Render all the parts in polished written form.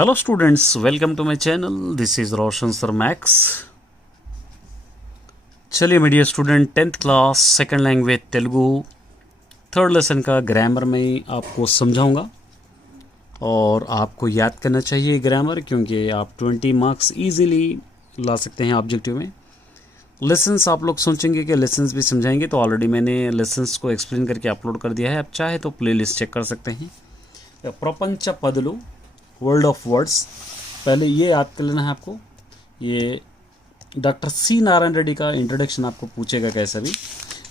Hello students, welcome to my channel. This is Roshan sir max. चलिए media student, 10th class second language Telugu third lesson का grammar में आपको समझाऊंगा और आपको याद करना चाहिए ग्रामर, क्योंकि आप 20 मार्क्स इजीली ला सकते हैं ऑब्जेक्टिव में। लेसन्स आप लोग सोचेंगे कि लेसन्स भी समझाएंगे, तो ऑलरेडी मैंने लेसन्स को एक्सप्लेन करके अपलोड कर दिया है। आप चाहे तो प्लेलिस्ट चेक कर सकते हैं। प्रपंच पदलु, वर्ल्ड ऑफ वर्ड्स, पहले ये याद कर लेना है आपको। ये डॉक्टर सी नारायण रेड्डी का इंट्रोडक्शन आपको पूछेगा कैसा भी।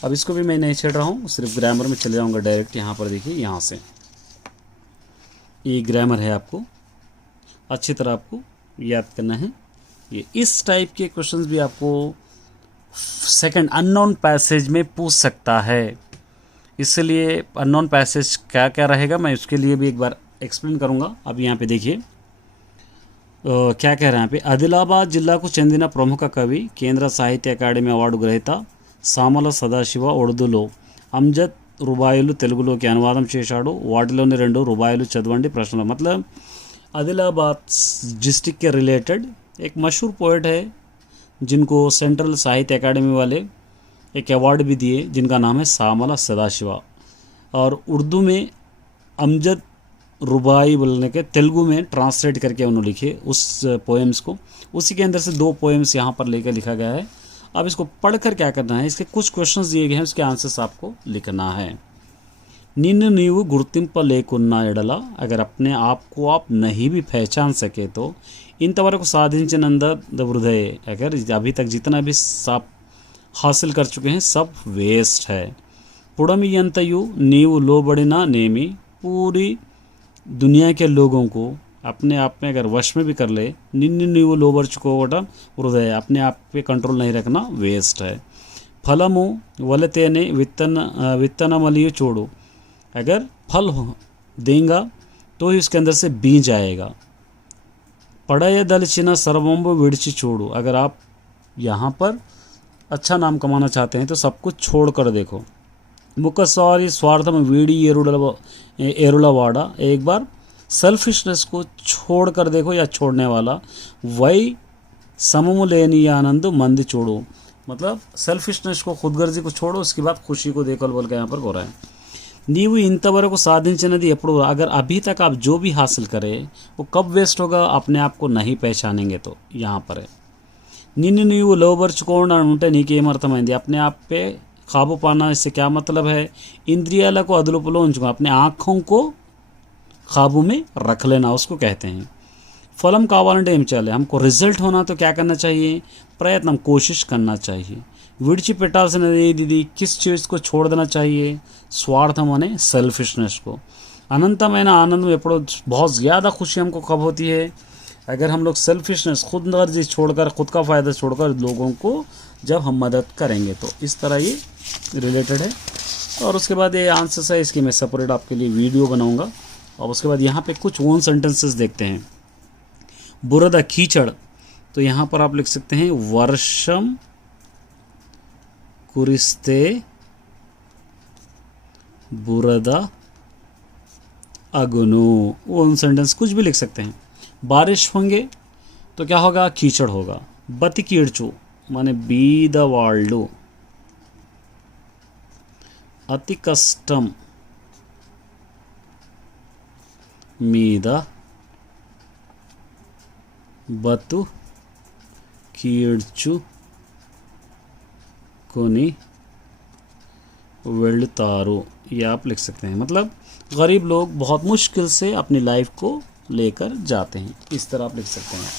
अब इसको भी मैं नहीं छेड़ रहा हूँ, सिर्फ ग्रामर में चले जाऊँगा डायरेक्ट। यहाँ पर देखिए, यहाँ से ये ग्रामर है, आपको अच्छी तरह आपको याद करना है। ये इस टाइप के क्वेश्चंस भी आपको सेकंड अननोन पैसेज में पूछ सकता है, इसलिए अननोन पैसेज क्या क्या रहेगा मैं उसके लिए भी एक बार एक्सप्लेन करूंगा। अब यहाँ पे देखिए क्या कह रहे हैं यहाँ पे। आदिलाबाद जिल्लाకు చెందిన ప్రముఖ కవి, కేంద్ర సాహిత్య అకాడమీ అవార్డు గ్రహీత సామల సదాశివ ఉర్దూలో అమ్జద్ रुबाయిలు తెలుగులోకి అనువాదం చేశాడు। వాటిలోని 2 रुबाయిలు చదవండి ప్రశ్నలు। मतलब आदिलाबाद डिस्ट्रिक्ट के रिलेटेड एक मशहूर पोएट है जिनको सेंट्रल साहित्य अकादमी वाले एक अवार्ड भी दिए, जिनका नाम है सामला सदाशिवा। और उर्दू में अमजद रुबाई बोलने के तेलुगु में ट्रांसलेट करके उन्होंने लिखे उस पोएम्स को। उसी के अंदर से 2 पोएम्स यहाँ पर लेकर लिखा गया है। अब इसको पढ़कर क्या करना है, इसके कुछ क्वेश्चंस दिए गए हैं, उसके आंसर्स आपको लिखना है। निन्नु नीवु गुर्तिंप लेकुन्ना एडला, अगर अपने आप को आप नहीं भी पहचान सके तो इंतवరకు సాధించినంత వృధయే, अगर अभी तक जितना भी आप हासिल कर चुके हैं सब वेस्ट है। पुड़मियंतयु नीवु लोबड़िना नेमी, पूरी दुनिया के लोगों को अपने आप में अगर वश में भी कर ले, निन्नु नीवु लोबर्चुकोवटम हृदय, अपने आप पे कंट्रोल नहीं रखना वेस्ट है। फलमु वलतेने वित्तनमलियु चोड़ू, अगर फल देगा तो ही उसके अंदर से बीज आएगा। पड़यदलचिना सर्वंबु विड़चि छोड़ू, अगर आप यहाँ पर अच्छा नाम कमाना चाहते हैं तो सब कुछ छोड़ कर देखो। मुकसारी स्वार्थम वीड़ी एरुलवाड़ा, एक बार सेल्फिशनेस को छोड़ कर देखो या छोड़ने वाला। वही सममु लेनी आनंद मंदी छोड़ो, मतलब सेल्फिशनेस को, खुदगर्जी को छोड़ो, उसके बाद खुशी को देखो बोल के यहाँ पर हो रहा है। नीवु इंतवరకు సాధించినది ఎప్పుడు, अगर अभी तक आप जो भी हासिल करें वो कब वेस्ट होगा, अपने आप को नहीं पहचानेंगे तो। यहाँ पर है నిన్ను నీవు లోబర్చుకోండి అని ఉంటే నీకేమర్థమైంది, अपने आप पे काबू पाना, इससे क्या मतलब है, इंद्रियाలకు అదుపులో ఉంచుకో, अपने आँखों को काबू में रख लेना, उसको कहते हैं। फलम కావాలంటే ఏం చేయాలి, हमको रिजल्ट होना तो क्या करना चाहिए, प्रयत्न कोशिश करना चाहिए। విడిచిపెట్టాల్సినది ఏది, किस चीज़ को छोड़ देना चाहिए, स्वार्थम अने सेल्फिशनेस को। अनंतమైన आनंद एपड़ो बहुत ज़्यादा खुशी हमको कब होती है, अगर हम लोग सेल्फिशनेस, खुदगर्जी छोड़कर, खुद का फ़ायदा छोड़कर लोगों को जब हम मदद करेंगे, तो इस तरह ये रिलेटेड है। और उसके बाद ये आंसर्स है, इसकी मैं सेपरेट आपके लिए वीडियो बनाऊंगा। और उसके बाद यहाँ पे कुछ ओन सेंटेंसेस देखते हैं। बुरदा कीचड़, तो यहाँ पर आप लिख सकते हैं वर्षम कुरिस्ते बुरदा अगुनु, ओन सेंटेंस कुछ भी लिख सकते हैं। बारिश होंगे तो क्या होगा, कीचड़ होगा। बति कीड़चू माने बीदवाళ్ళు, अति कष्टम మీద బతు కీడ్చుకొని వెళ్తారు, ये आप लिख सकते हैं। मतलब गरीब लोग बहुत मुश्किल से अपनी लाइफ को लेकर जाते हैं, इस तरह आप लिख सकते हैं।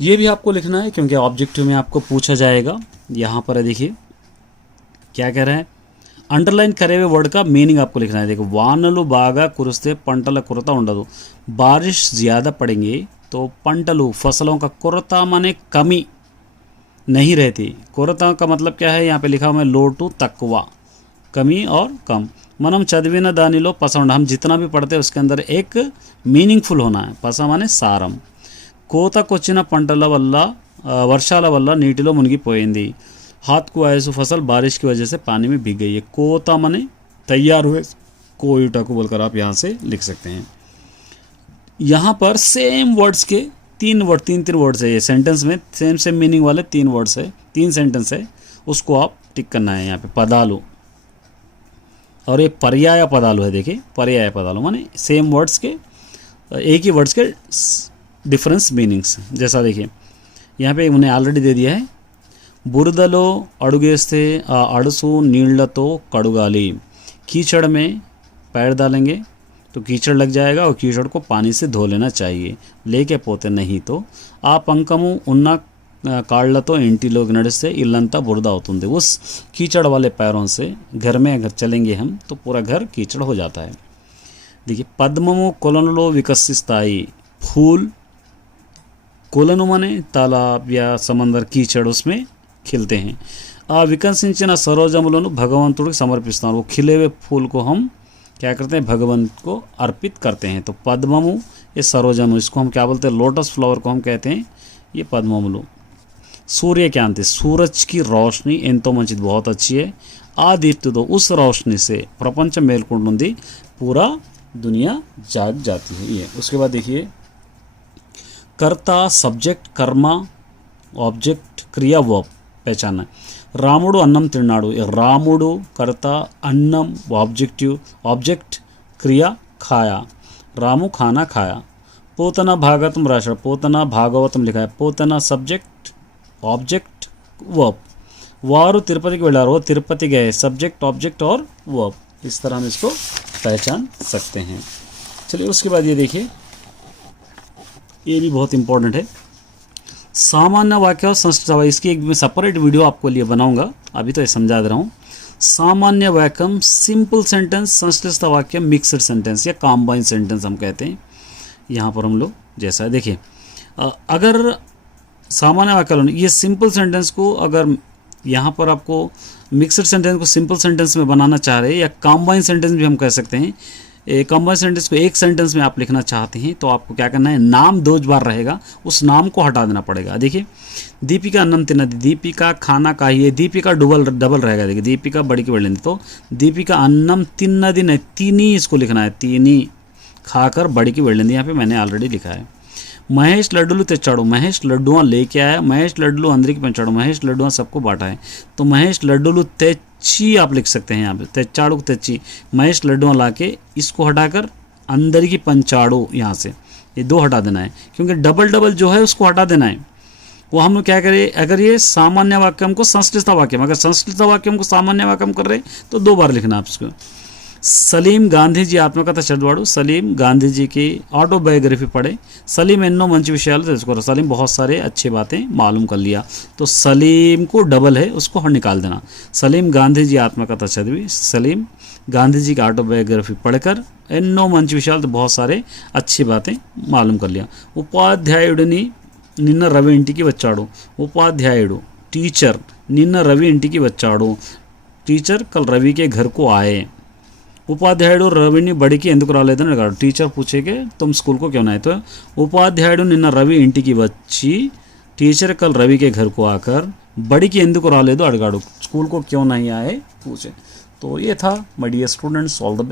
ये भी आपको लिखना है क्योंकि ऑब्जेक्टिव में आपको पूछा जाएगा। यहाँ पर देखिए क्या कह रहे हैं, अंडरलाइन करे हुए वर्ड का मीनिंग आपको लिखना है। देखो, वानलु बागा कुरुस्ते पंटल कुरता उंडदु, बारिश ज़्यादा पड़ेंगे तो पंटलु फसलों का कुरता माने कमी नहीं रहती। कुरता का मतलब क्या है, यहाँ पे लिखा हुआ है लोटू तकवा, कमी और कम। మనం చదివిన దానిలో పస, हम जितना भी पढ़ते हैं उसके अंदर एक मीनिंगफुल होना है। పస माने సారం। కోతకొచ్చిన పంటల వల్ల, వర్షాల వల్ల నీటిలో మునిగిపోయింది। हाथ को आए सो फसल बारिश की वजह से पानी में भीग गई है। कोता माने तैयार हुए, कोयटा को बोलकर आप यहाँ से लिख सकते हैं। यहाँ पर सेम वर्ड्स के तीन वर्ड्स है, ये सेंटेंस में सेम मीनिंग वाले 3 वर्ड्स है, 3 सेंटेंस है, उसको आप टिक करना है यहाँ पे। पदालु और ये पर्याय पदालु है। देखिए पर्याय पदालु माने सेम वर्ड्स के, एक ही वर्ड्स के डिफरेंस मीनिंग्स। जैसा देखिए यहाँ पे उन्हें ऑलरेडी दे दिया है, बुरदलो अड़ुगेस्ते आ अड़सु नीళ్లతో कड़ुगाली। कीचड़ में पैर डालेंगे तो कीचड़ लग जाएगा और कीचड़ को पानी से धो लेना चाहिए, लेके पोते नहीं तो आ पंकमु उन्ना काళ్ళతో ఇంటిలోకి నడిస్తే ఇల్లంతా బురద అవుతుంది। उस कीचड़ वाले पैरों से घर में अगर चलेंगे हम तो पूरा घर कीचड़ हो जाता है। देखिए పద్మము కొలనులో వికసిస్తాయి, फूल कोलनु माने तालाब या समंदर, कीचड़ उसमें खिलते हैं। आ विकसिंచిన సరోజములను भगवंतुడికి సమర్పిస్తారు। वो खिले हुए फूल को हम क्या करते हैं, भगवान को अर्पित करते हैं। तो पद्ममु ये सरोजमु, इसको हम क्या बोलते हैं, लोटस फ्लावर को हम कहते हैं ये पद्ममुలు। सूर्यकांति सूरज की रोशनी ఎంతో మంచిది, बहुत अच्छी है। आदित्य उस रोशनी से प्रपंच మేల్కొంటుంది, पूरा दुनिया जाग जाती है ये। उसके बाद देखिए कर्ता सब्जेक्ट कर्मा ऑब्जेक्ट क्रिया वर्ब पहचानना। రాముడు అన్నం తిన్నాడు, రాముడు कर्ता, अन्नम ऑब्जेक्टिव, ऑब्जेक्ट क्रिया खाया, रामू खाना खाया। पोतना भागवतम राशा, पोतना भागवतम लिखा है, पोतना सब्जेक्ट ऑब्जेक्ट वर्ब। वारु तिरुपति की వెళ్ళారు, तिरुपति गए, सब्जेक्ट ऑब्जेक्ट और वर्ब। इस तरह हम इसको पहचान सकते हैं। चलिए उसके बाद ये देखिए, ये भी बहुत इंपॉर्टेंट है, सामान्य वाक्य और संस्कृत वाक्य। इसकी एक मैं सेपरेट वीडियो आपको लिए बनाऊंगा, अभी तो ये समझा दे रहा हूँ। सामान्य वाक्यम सिंपल सेंटेंस, संस्कृत वाक्य मिक्सड सेंटेंस या कॉम्बाइन सेंटेंस हम कहते हैं। यहाँ पर हम लोग जैसा है देखिए, अगर सामान्य वाक्य ये सिंपल सेंटेंस को अगर यहाँ पर आपको मिक्सड सेंटेंस को सिंपल सेंटेंस में बनाना चाह रहे हैं या कॉम्बाइन सेंटेंस भी हम कह सकते हैं। कॉम्बाइन सेंटेंस को एक सेंटेंस में आप लिखना चाहते हैं तो आपको क्या करना है, नाम 2 बार रहेगा, उस नाम को हटा देना पड़ेगा। देखिए दीपिका अन्नम तिन्नदी, दीपिका खाना खाइए, दीपिका डबल रहेगा। देखिए दीपिका बड़ी की बड़ी लेंगे तो दीपिका अन्नम तिन्नदी नहीं, तीनी इसको लिखना है, तीनी खाकर बड़ी की बड़ी लेंगे, यहाँ पे मैंने ऑलरेडी लिखा है। महेश लड्डू तेच्चाड़ू, महेश लड्डुआं लेके आया, महेश लड्डू अंदर की पंचाड़ू, महेश लड्डुआं सबको बांटा है। तो महेश लड्डू तेच्ची आप लिख सकते हैं यहाँ पे, तेच्चाड़ू तेच्ची, महेश लड्डुआं लाके इसको हटाकर अंदर की पंचाड़ू यहाँ से ये 2 हटा देना है, क्योंकि डबल जो है उसको हटा देना है। वो हम क्या करें, अगर ये सामान्य वाक्यम को संस्कृत वाक्यम, अगर संस्कृत वाक्यम को सामान्य वाक्यम कर रहे तो 2 बार लिखना आप इसको। सलीम गांधी जी आत्मकथा चदवाड़ू, सलीम गांधी जी की ऑटोबायोग्राफी पढ़े, सलीम एन्नो मंच विषयाలు తెలుసుకోరు, सलीम बहुत सारे अच्छी बातें मालूम कर लिया। तो सलीम को डबल है, उसको हम निकाल देना। सलीम गांधी जी आत्मकथा चदवी, सलीम गांधी जी की ऑटोबायोग्राफी पढ़कर एन्नो मंच विषयाలు बहुत सारे अच्छी बातें मालूम कर लिया। ఉపాధ్యాయుడిని నిన్న రవి ఇంటికి వచ్చాడు, ఉపాధ్యాయుడు टीचर నిన్న రవి ఇంటికి వచ్చాడు, टीचर कल रवि के घर को आए। ఉపాధ్యాయుడు రవిని బడికి ఎందుకు రాలేదని అడిగాడు, టీచర్ పూछेगे तुम स्कूल को क्यों नहीं, तो ఉపాధ్యాయుడు నిన్న రవి ఇంటికి వచ్చి टीचर कल रवि के घर को आकर బడికి ఎందుకు రాలేదు అడిగాడు, स्कूल को क्यों नहीं आए पूछे। तो ये था my dear students, all the best.